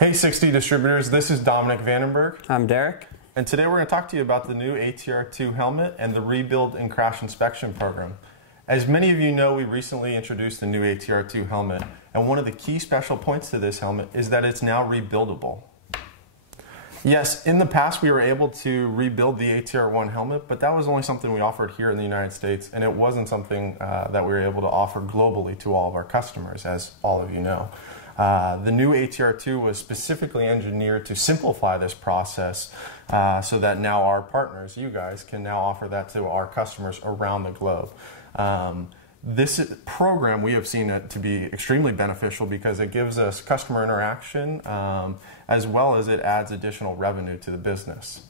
Hey 6D distributors, this is Dominic Vandenberg. I'm Derek. And today we're going to talk to you about the new ATR2 helmet and the rebuild and crash inspection program. As many of you know, we recently introduced the new ATR2 helmet, and one of the key special points to this helmet is that it's now rebuildable. Yes, in the past we were able to rebuild the ATR1 helmet, but that was only something we offered here in the United States, and it wasn't something that we were able to offer globally to all of our customers, as all of you know. The new ATR2 was specifically engineered to simplify this process so that now our partners, you guys, can now offer that to our customers around the globe. This program we have seen it to be extremely beneficial because it gives us customer interaction as well as it adds additional revenue to the business.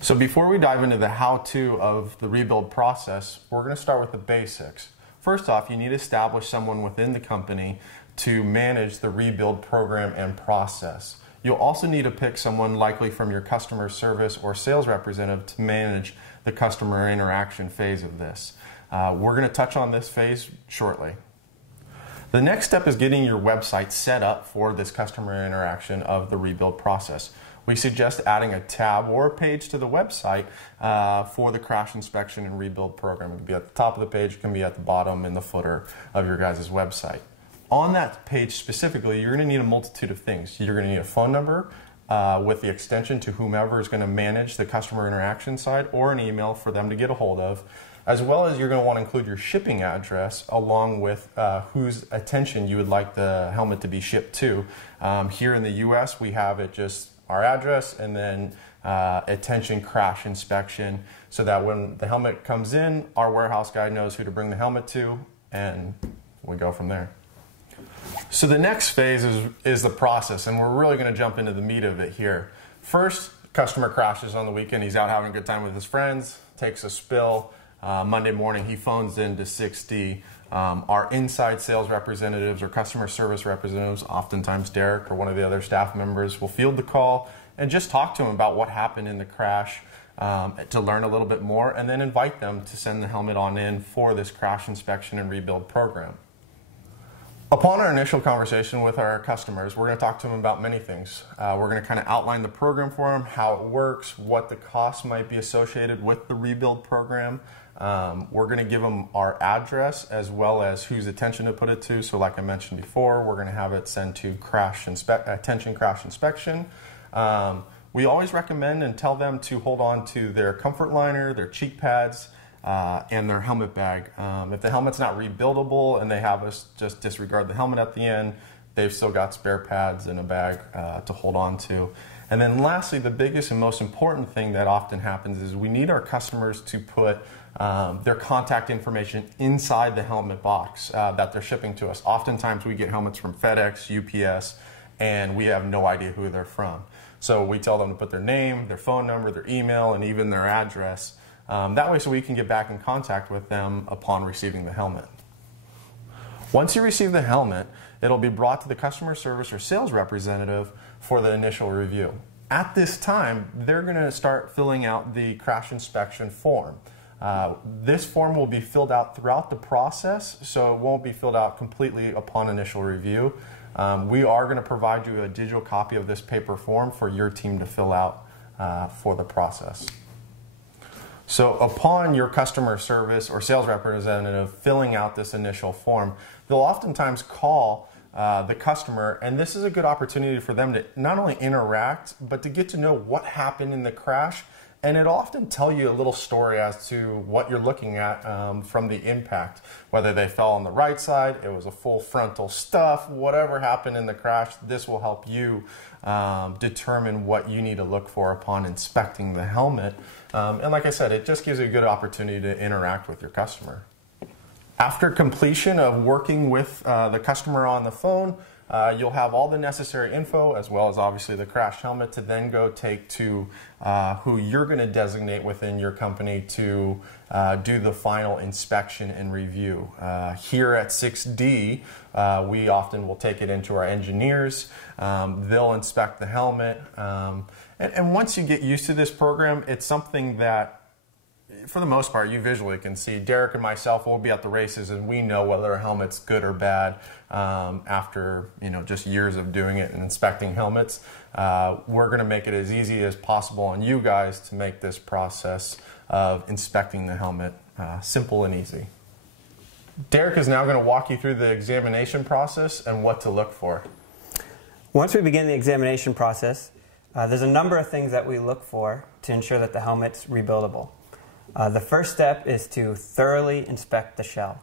So before we dive into the how-to of the rebuild process, we're going to start with the basics. First off, you need to establish someone within the company to manage the rebuild program and process. You'll also need to pick someone likely from your customer service or sales representative to manage the customer interaction phase of this. We're going to touch on this phase shortly. The next step is getting your website set up for this customer interaction of the rebuild process. We suggest adding a tab or a page to the website for the crash inspection and rebuild program. It can be at the top of the page, it can be at the bottom in the footer of your guys' website. On that page specifically, you're going to need a multitude of things. You're going to need a phone number with the extension to whomever is going to manage the customer interaction side, or an email for them to get a hold of, as well as you're going to want to include your shipping address along with whose attention you would like the helmet to be shipped to. Here in the US, we have it just our address and then attention crash inspection, so that when the helmet comes in, our warehouse guy knows who to bring the helmet to, and we go from there. So the next phase is the process, and we're really going to jump into the meat of it here. First, customer crashes on the weekend. He's out having a good time with his friends, takes a spill. Monday morning, he phones in to 6D. Our inside sales representatives or customer service representatives, oftentimes Derek or one of the other staff members, will field the call and just talk to him about what happened in the crash to learn a little bit more, and then invite them to send the helmet on in for this crash inspection and rebuild program. Upon our initial conversation with our customers, we're going to talk to them about many things. We're going to kind of outline the program for them, how it works, what the costs might be associated with the rebuild program. We're going to give them our address as well as whose attention to put it to. So like I mentioned before, we're going to have it sent to attention crash inspection. We always recommend and tell them to hold on to their comfort liner, their cheek pads, and their helmet bag. If the helmet's not rebuildable and they have us just disregard the helmet at the end, they've still got spare pads and a bag to hold on to. And then lastly, the biggest and most important thing that often happens is we need our customers to put their contact information inside the helmet box that they're shipping to us. Oftentimes we get helmets from FedEx, UPS, and we have no idea who they're from. So we tell them to put their name, their phone number, their email, and even their address. That way so we can get back in contact with them upon receiving the helmet. Once you receive the helmet, it'll be brought to the customer service or sales representative for the initial review. At this time, they're going to start filling out the crash inspection form. This form will be filled out throughout the process, so it won't be filled out completely upon initial review. We are going to provide you a digital copy of this paper form for your team to fill out for the process. So upon your customer service or sales representative filling out this initial form, they'll oftentimes call the customer, and this is a good opportunity for them to not only interact, but to get to know what happened in the crash. And it'll often tell you a little story as to what you're looking at from the impact. Whether they fell on the right side, it was a full frontal stuff, whatever happened in the crash, this will help you determine what you need to look for upon inspecting the helmet. And like I said, it just gives you a good opportunity to interact with your customer. After completion of working with the customer on the phone, you'll have all the necessary info, as well as obviously the crash helmet, to then go take to who you're going to designate within your company to do the final inspection and review. Here at 6D, we often will take it into our engineers. They'll inspect the helmet. And once you get used to this program, it's something that for the most part, you visually can see. Derek and myself will be at the races, and we know whether a helmet's good or bad after just years of doing it and inspecting helmets. We're going to make it as easy as possible on you guys to make this process of inspecting the helmet simple and easy. Derek is now going to walk you through the examination process and what to look for. Once we begin the examination process, there's a number of things that we look for to ensure that the helmet's rebuildable. The first step is to thoroughly inspect the shell.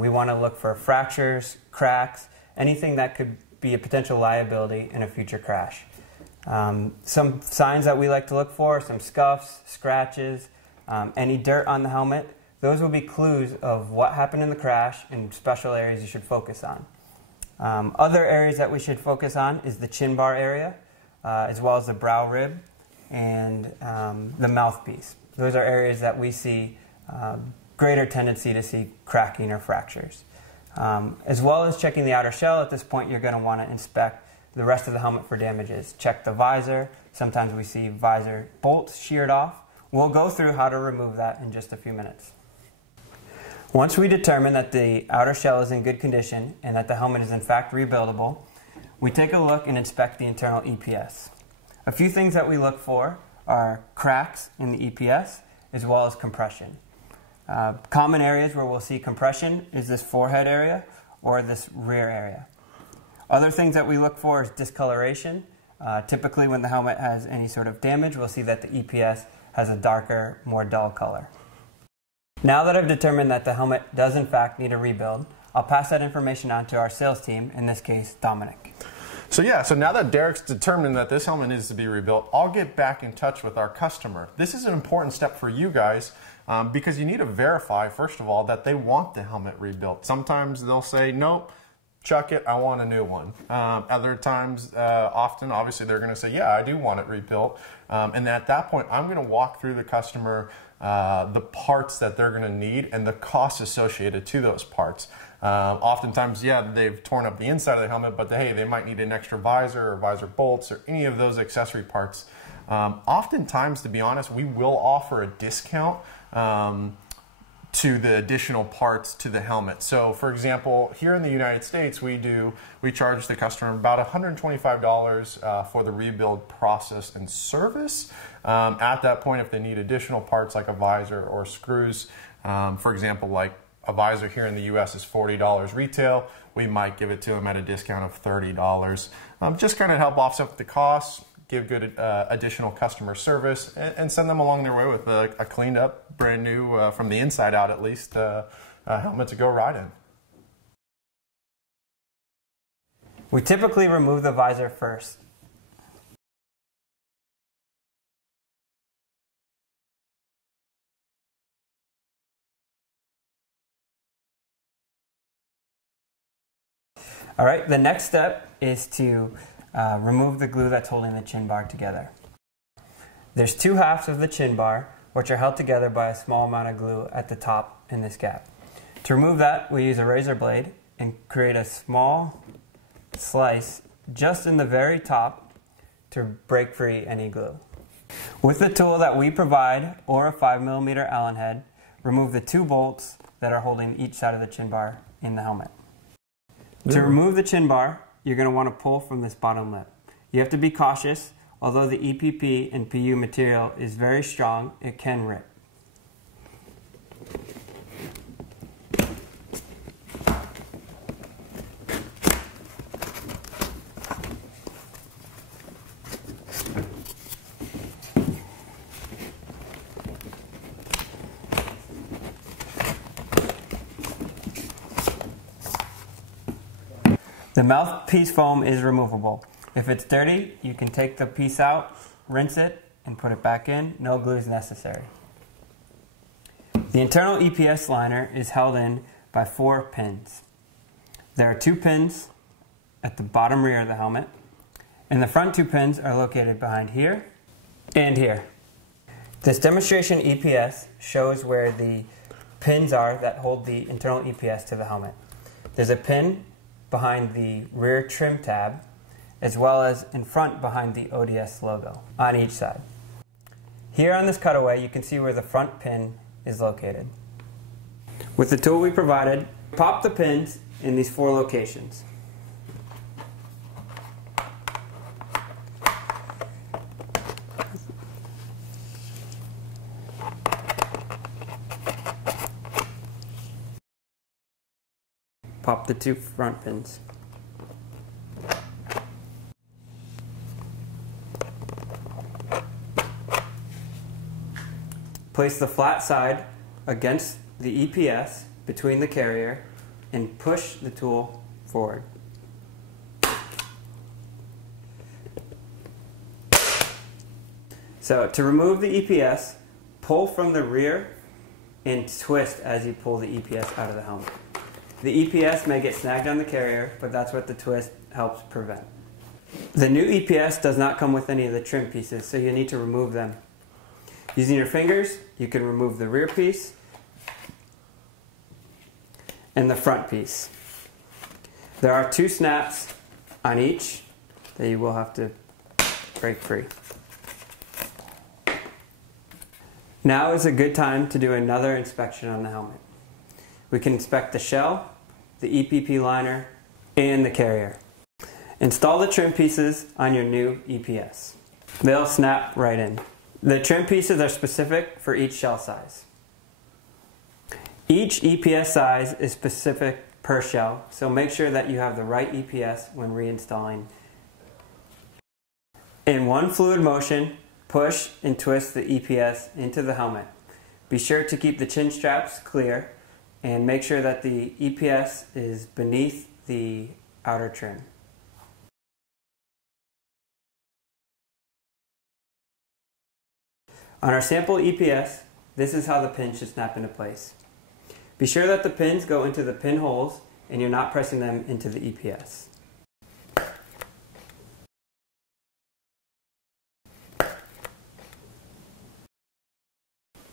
We want to look for fractures, cracks, anything that could be a potential liability in a future crash. Some signs that we like to look for, some scuffs, scratches, any dirt on the helmet. Those will be clues of what happened in the crash and special areas you should focus on. Other areas that we should focus on is the chin bar area, as well as the brow rib and the mouthpiece. Those are areas that we see greater tendency to see cracking or fractures. As well as checking the outer shell, at this point you're going to want to inspect the rest of the helmet for damages. Check the visor. Sometimes we see visor bolts sheared off. We'll go through how to remove that in just a few minutes. Once we determine that the outer shell is in good condition and that the helmet is in fact rebuildable, we take a look and inspect the internal EPS. A few things that we look for are cracks in the EPS as well as compression. Common areas where we'll see compression is this forehead area or this rear area. Other things that we look for is discoloration. Typically when the helmet has any sort of damage, we'll see that the EPS has a darker, more dull color. Now that I've determined that the helmet does in fact need a rebuild, I'll pass that information on to our sales team, in this case, Dominic. So now that Derek's determined that this helmet needs to be rebuilt, I'll get back in touch with our customer. This is an important step for you guys because you need to verify, first of all, that they want the helmet rebuilt. Sometimes they'll say, nope, chuck it, I want a new one. Other times, often, obviously, they're going to say, yeah, I do want it rebuilt. And at that point, I'm going to walk through the customer the parts that they're going to need and the costs associated to those parts. Oftentimes, yeah, they've torn up the inside of the helmet, but hey, they might need an extra visor or visor bolts or any of those accessory parts. Oftentimes, to be honest, we will offer a discount to the additional parts to the helmet. So for example, here in the United States, we charge the customer about $125 for the rebuild process and service. At that point, if they need additional parts like a visor or screws, for example, like a visor here in the US is $40 retail, we might give it to them at a discount of $30. Just kind of help offset the costs, give good additional customer service, and send them along their way with a cleaned up, brand new, from the inside out at least, helmet to go ride in. We typically remove the visor first. All right, the next step is to remove the glue that's holding the chin bar together. There's two halves of the chin bar, which are held together by a small amount of glue at the top in this gap. To remove that, we use a razor blade and create a small slice just in the very top to break free any glue. With the tool that we provide, or a 5mm Allen head, remove the two bolts that are holding each side of the chin bar in the helmet. To remove the chin bar, you're going to want to pull from this bottom lip. You have to be cautious. Although the EPP and PU material is very strong, it can rip. The mouthpiece foam is removable. If it's dirty, you can take the piece out, rinse it, and put it back in. No glue is necessary. The internal EPS liner is held in by 4 pins. There are 2 pins at the bottom rear of the helmet, and the front 2 pins are located behind here and here. This demonstration EPS shows where the pins are that hold the internal EPS to the helmet. There's a pin behind the rear trim tab, as well as in front behind the ODS logo on each side. Here on this cutaway, you can see where the front pin is located. With the tool we provided, pop the pins in these 4 locations. Pop the 2 front pins. Place the flat side against the EPS between the carrier and push the tool forward. So to remove the EPS, pull from the rear and twist as you pull the EPS out of the helmet. The EPS may get snagged on the carrier, but that's what the twist helps prevent. The new EPS does not come with any of the trim pieces, so you need to remove them. Using your fingers, you can remove the rear piece and the front piece. There are 2 snaps on each that you will have to break free. Now is a good time to do another inspection on the helmet. We can inspect the shell, the EPP liner, and the carrier. Install the trim pieces on your new EPS. They'll snap right in. The trim pieces are specific for each shell size. Each EPS size is specific per shell, so make sure that you have the right EPS when reinstalling. In one fluid motion, push and twist the EPS into the helmet. Be sure to keep the chin straps clear and make sure that the EPS is beneath the outer trim. On our sample EPS, this is how the pins should snap into place. Be sure that the pins go into the pin holes and you're not pressing them into the EPS.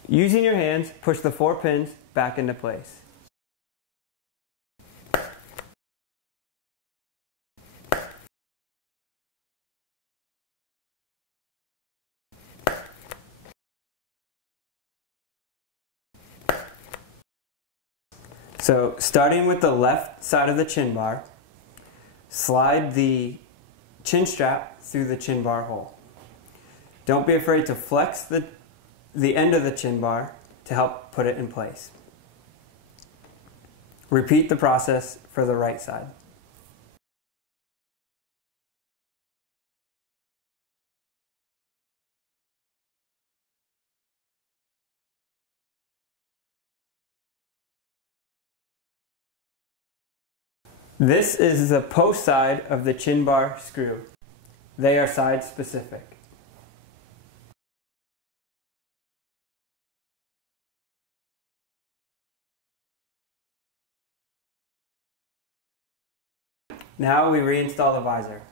Using your hands, push the 4 pins back into place. So starting with the left side of the chin bar, slide the chin strap through the chin bar hole. Don't be afraid to flex the end of the chin bar to help put it in place. Repeat the process for the right side. This is the post side of the chin bar screw. They are side specific. Now we reinstall the visor.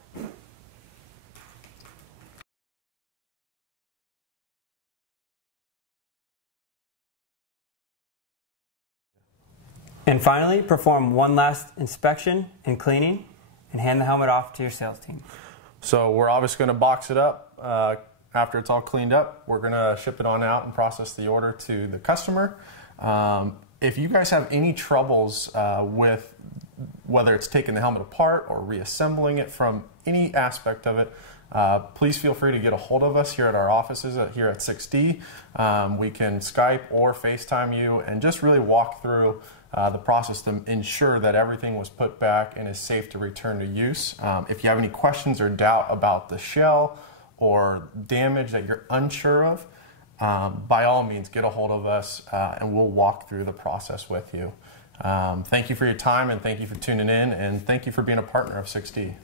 And finally, perform one last inspection and cleaning and hand the helmet off to your sales team. So we're obviously going to box it up. After it's all cleaned up, we're going to ship it on out and process the order to the customer. If you guys have any troubles with whether it's taking the helmet apart or reassembling it from any aspect of it, please feel free to get a hold of us here at our offices here at 6D. We can Skype or FaceTime you and just really walk through the process to ensure that everything was put back and is safe to return to use. If you have any questions or doubt about the shell or damage that you're unsure of, by all means get a hold of us and we'll walk through the process with you. Thank you for your time and thank you for tuning in and thank you for being a partner of 6D.